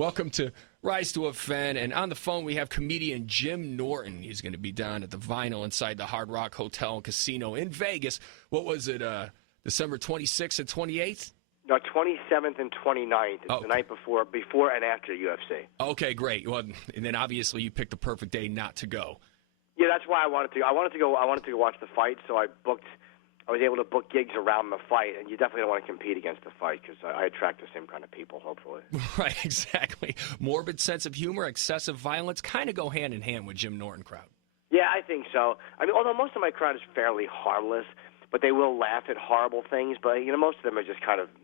Welcome to Rise to Offend, and on the phone we have comedian Jim Norton. He's going to be down at the Vinyl inside the Hard Rock Hotel and Casino in Vegas. What was it, December 26th and 28th? No, 27th and 29th. It's the night before and after UFC. Okay, great. Well, and then obviously you picked the perfect day not to go. Yeah, that's why I wanted to. I wanted to go watch the fight, so I was able to book gigs around the fight, and you definitely don't want to compete against the fight because I attract the same kind of people, hopefully. Right, exactly. Morbid sense of humor, excessive violence kind of go hand in hand with Jim Norton crowd. Yeah, I think so. I mean, although most of my crowd is fairly harmless, but they will laugh at horrible things. But, most of them are just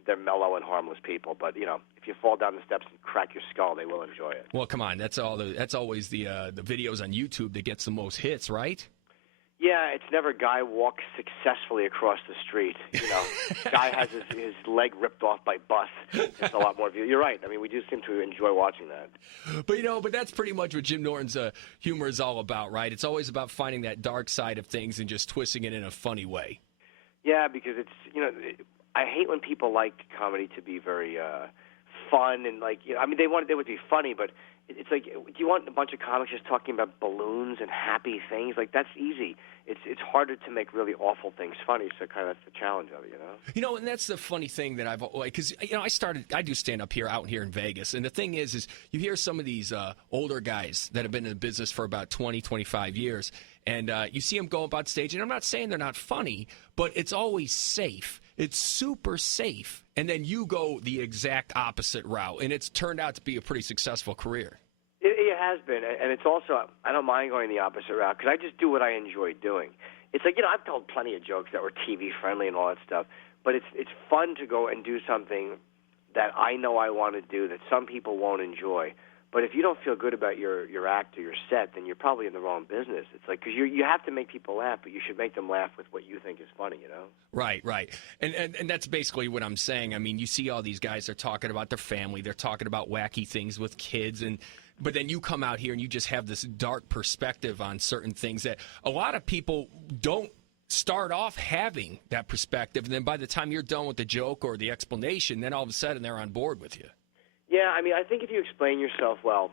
they're mellow and harmless people. But, if you fall down the steps and crack your skull, they will enjoy it. Well, come on. That's always the videos on YouTube that gets the most hits, right? Yeah, it's never guy walks successfully across the street. Guy has his leg ripped off by bus. It's a lot more views. You're right. I mean, we do seem to enjoy watching that. But that's pretty much what Jim Norton's humor is all about, right? It's always about finding that dark side of things and just twisting it in a funny way. Yeah, because it's I hate when people like comedy to be very fun and they want it to be funny, but it's like, do you want a bunch of comics just talking about balloons and happy things? Like, that's easy. It's harder to make really awful things funny, so kind of that's the challenge of it, and that's the funny thing that I've, because, I do stand up here, out here in Vegas, and the thing is you hear some of these older guys that have been in the business for about 20, 25 years, and you see them go about stage, and I'm not saying they're not funny, but it's always safe. It's super safe. And then you go the exact opposite route, and it's turned out to be a pretty successful career. It has been, and it's also, I don't mind going the opposite route because I just do what I enjoy doing. It's like, I've told plenty of jokes that were TV-friendly and all that stuff, but it's fun to go and do something that I know I want to do that some people won't enjoy. But if you don't feel good about your act or your set, then you're probably in the wrong business. It's like, because you have to make people laugh, but you should make them laugh with what you think is funny, Right. And that's basically what I'm saying. I mean, you see all these guys, they're talking about their family, they're talking about wacky things with kids, but then you come out here and you just have this dark perspective on certain things that a lot of people don't start off having that perspective, and then by the time you're done with the joke or the explanation, then all of a sudden they're on board with you. Yeah, I mean, I think if you explain yourself well,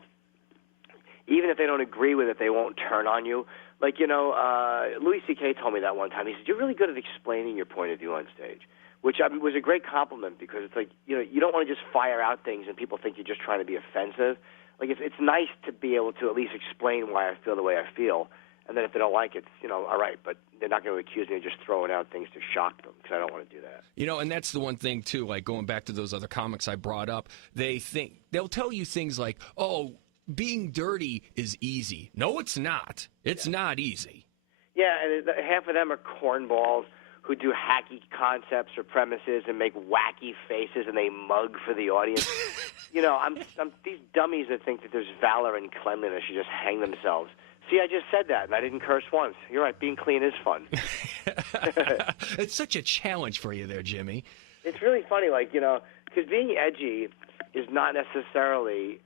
even if they don't agree with it, they won't turn on you. Like, Louis C.K. told me that one time. He said, you're really good at explaining your point of view on stage, which was a great compliment because it's like, you don't want to just fire out things and people think you're just trying to be offensive. Like, it's nice to be able to at least explain why I feel the way I feel. And then if they don't like it, all right, but they're not going to accuse me of just throwing out things to shock them because I don't want to do that. And that's the one thing, too, like going back to those other comics I brought up, they'll tell you things like, oh, being dirty is easy. No, it's not. It's not easy. Yeah, and half of them are cornballs who do hacky concepts or premises and make wacky faces and they mug for the audience. I'm these dummies that think that there's valor in cleanliness should just hang themselves. See, I just said that, and I didn't curse once. You're right, being clean is fun. It's such a challenge for you there, Jimmy. It's really funny, because being edgy is not necessarily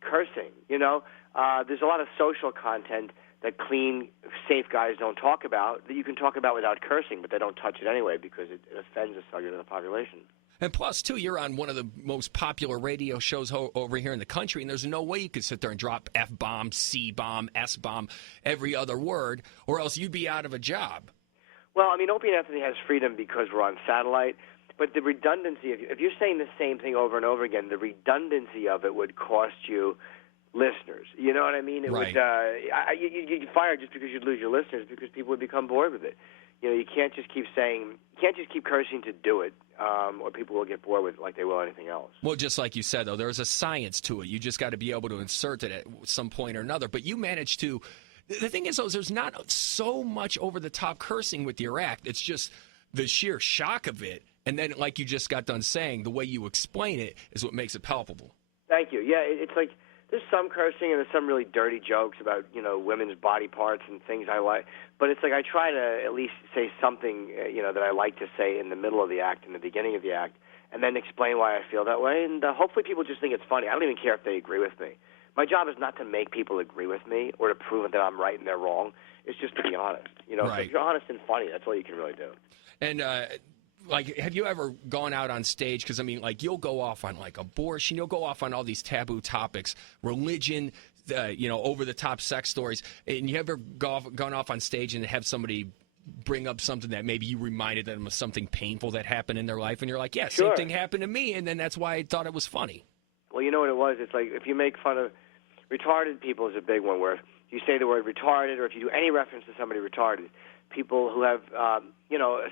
cursing, There's a lot of social content that clean, safe guys don't talk about that you can talk about without cursing, but they don't touch it anyway because it offends a segment of the population. And plus, too, you're on one of the most popular radio shows over here in the country, and there's no way you could sit there and drop F-bomb, C-bomb, S-bomb, every other word, or else you'd be out of a job. Well, I mean, Opie and Anthony has freedom because we're on satellite, but the redundancy, if you're saying the same thing over and over again, the redundancy of it would cost you listeners. You know what I mean? It right. would. You'd get fired just because you'd lose your listeners because people would become bored with it. You can't just keep cursing to do it, or people will get bored with it like they will anything else. Well, just like you said, though, there's a science to it. You just got to be able to insert it at some point or another. But you managed to. The thing is, though, there's not so much over-the-top cursing with your act. It's just the sheer shock of it. And then, like you just got done saying, the way you explain it is what makes it palpable. Thank you. Yeah, it's like there's some cursing and there's some really dirty jokes about, women's body parts and things I like. But it's like I try to at least say something, that I like to say in the middle of the act, in the beginning of the act, and then explain why I feel that way. And hopefully people just think it's funny. I don't even care if they agree with me. My job is not to make people agree with me or to prove that I'm right and they're wrong. It's just to be honest. Right. So if you're honest and funny, that's all you can really do. And like, have you ever gone out on stage? Because, I mean, like, you'll go off on, like, abortion. You'll go off on all these taboo topics, religion, over-the-top sex stories. And you ever gone off on stage and have somebody bring up something that maybe you reminded them of something painful that happened in their life, and you're like, yeah, Sure. same thing happened to me, and then that's why I thought it was funny. Well, you know what it was? It's like if you make fun of retarded people is a big one, where you say the word retarded, or if you do any reference to somebody retarded, people who have,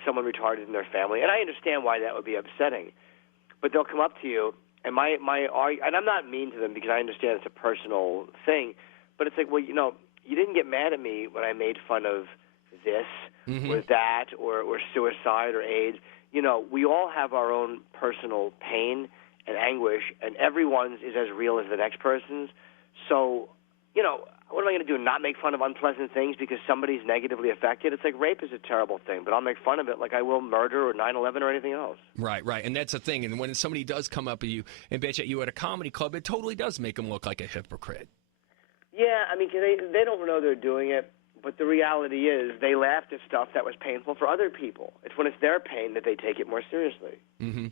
someone retarded in their family, and I understand why that would be upsetting, but they'll come up to you, and and I'm not mean to them because I understand it's a personal thing, but it's like, well, you didn't get mad at me when I made fun of this or that or suicide or AIDS. We all have our own personal pain and anguish, and everyone's is as real as the next person's. So, what am I going to do, not make fun of unpleasant things because somebody's negatively affected? It's like rape is a terrible thing, but I'll make fun of it like I will murder or 9/11 or anything else. Right, and that's the thing. And when somebody does come up to you and bitch at you at a comedy club, it totally does make them look like a hypocrite. Yeah, I mean, 'cause they don't know they're doing it, but the reality is they laughed at stuff that was painful for other people. It's when it's their pain that they take it more seriously. Mm-hmm.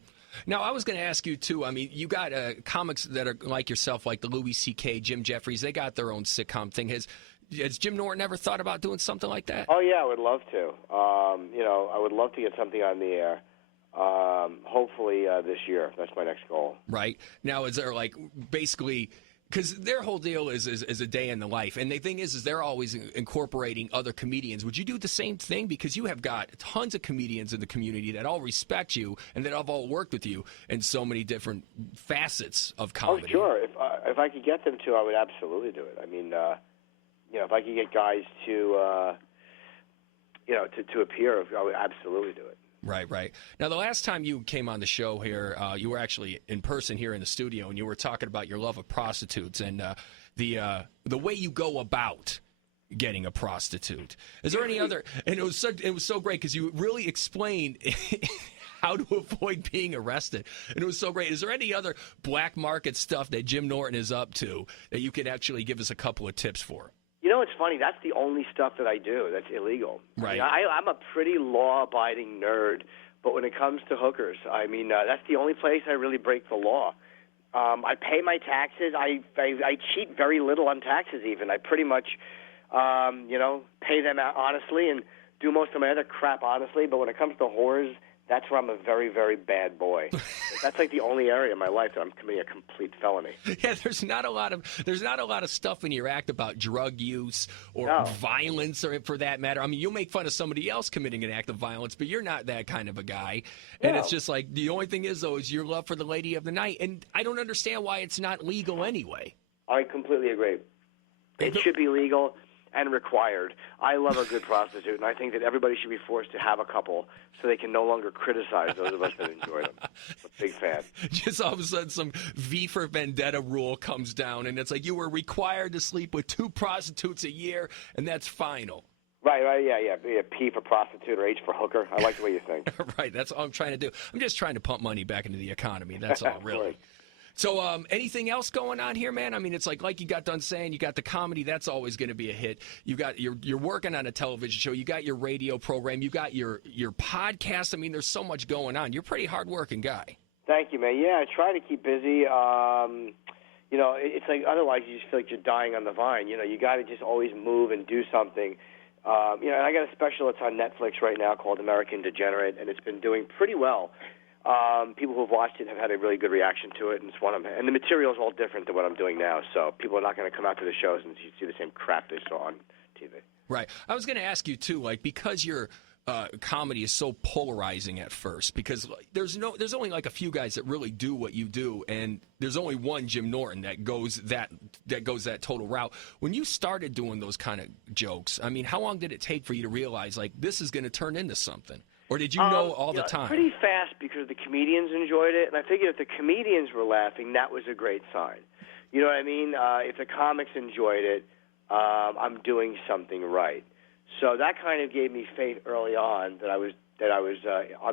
Now, I was going to ask you, too, I mean, you got comics that are like yourself, like the Louis C.K., Jim Jeffries. They got their own sitcom thing. Has Jim Norton ever thought about doing something like that? Oh, yeah, I would love to. I would love to get something on the air, hopefully this year. That's my next goal. Right. Now, is there, like, basically... Because their whole deal is a day in the life. And the thing is they're always incorporating other comedians. Would you do the same thing? Because you have got tons of comedians in the community that all respect you and that have all worked with you in so many different facets of comedy. Oh, sure. If I could get them to, I would absolutely do it. I mean, if I could get guys to appear, I would absolutely do it. Right. Now, the last time you came on the show here, you were actually in person here in the studio, and you were talking about your love of prostitutes and the way you go about getting a prostitute. Is there any other? And it was so great because you really explained how to avoid being arrested, and it was so great. Is there any other black market stuff that Jim Norton is up to that you could actually give us a couple of tips for? It's funny. That's the only stuff that I do that's illegal. Right. I mean, I'm a pretty law-abiding nerd, but when it comes to hookers, I mean, that's the only place I really break the law. I pay my taxes. I cheat very little on taxes even. I pretty much, pay them out honestly and do most of my other crap honestly, but when it comes to whores, that's where I'm a very, very bad boy. That's like the only area in my life that I'm committing a complete felony. Yeah, there's not a lot of stuff in your act about drug use or violence, or for that matter. I mean, you'll make fun of somebody else committing an act of violence, but you're not that kind of a guy. And it's just like the only thing is your love for the lady of the night. And I don't understand why it's not legal anyway. I completely agree. It should be legal and required. I love a good prostitute, and I think that everybody should be forced to have a couple so they can no longer criticize those of us that enjoy them. I'm a big fan. Just all of a sudden some V for Vendetta rule comes down, and it's like you were required to sleep with 2 prostitutes a year, and that's final. Right, yeah. P for prostitute or H for hooker. I like the way you think. Right, that's all I'm trying to do. I'm just trying to pump money back into the economy. That's all, really. Right. So anything else going on here, man? I mean, it's like you got done saying, you got the comedy. That's always going to be a hit. You're working on a television show. You got your radio program. You got your podcast. I mean, there's so much going on. You're a pretty hard-working guy. Thank you, man. Yeah, I try to keep busy. It's like otherwise you just feel like you're dying on the vine. You got to just always move and do something. And I got a special that's on Netflix right now called American Degenerate, and it's been doing pretty well. People who have watched it have had a really good reaction to it, and it's one of them. And the material is all different than what I'm doing now, so people are not going to come out to the shows and see the same crap they saw on TV. Right. I was going to ask you too, like, because your comedy is so polarizing at first, because there's only like a few guys that really do what you do, and there's only one Jim Norton that goes that total route. When you started doing those kind of jokes, I mean, how long did it take for you to realize like this is going to turn into something? Or did you know all the time? Pretty fast, because the comedians enjoyed it, and I figured if the comedians were laughing, that was a great sign. You know what I mean? If the comics enjoyed it, I'm doing something right. So that kind of gave me faith early on that I was that I was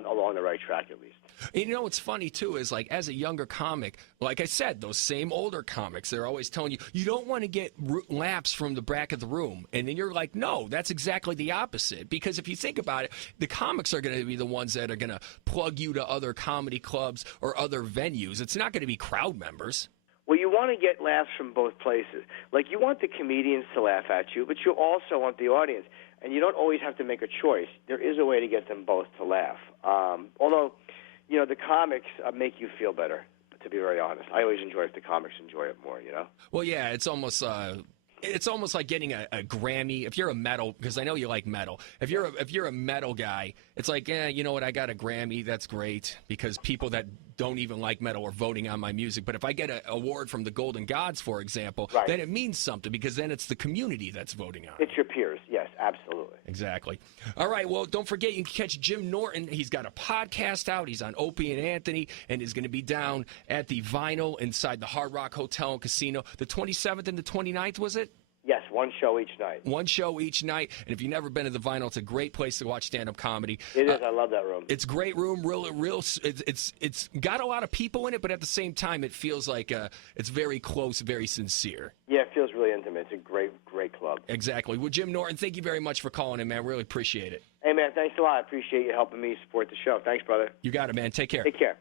along the right track at least. And you know what's funny too is like as a younger comic, like I said, those same older comics, they're always telling you you don't want to get laughs from the back of the room, and then you're like, no, that's exactly the opposite. Because if you think about it, the comics are going to be the ones that are going to plug you to other comedy clubs or other venues. It's not going to be crowd members. Well, you want to get laughs from both places. Like, you want the comedians to laugh at you, but you also want the audience. And you don't always have to make a choice. There is a way to get them both to laugh. Although, you know, the comics make you feel better, to be very honest. I always enjoy it if the comics enjoy it more, you know? Well, yeah, it's almost like getting a Grammy. If you're a metal, because I know you like metal. If you're a metal guy, it's like, you know what? I got a Grammy. That's great because people that don't even like metal are voting on my music. But if I get an award from the Golden Gods, for example, right, then it means something because then it's the community that's voting on it. It's your peers. Yes, absolutely. Exactly. All right. Well, don't forget you can catch Jim Norton. He's got a podcast out. He's on Opie and Anthony, and is going to be down at the Vinyl inside the Hard Rock Hotel and Casino the 27th and the 29th. Was it? Yes, one show each night. One show each night. And if you've never been to the Vinyl, it's a great place to watch stand-up comedy. It is. I love that room. It's a great room. Real. It's got a lot of people in it, but at the same time, it feels like it's very close, very sincere. Yeah, it feels really intimate. It's a great club. Exactly. Well, Jim Norton, thank you very much for calling in, man. Really appreciate it. Hey, man, thanks a lot. I appreciate you helping me support the show. Thanks, brother. You got it, man. Take care. Take care.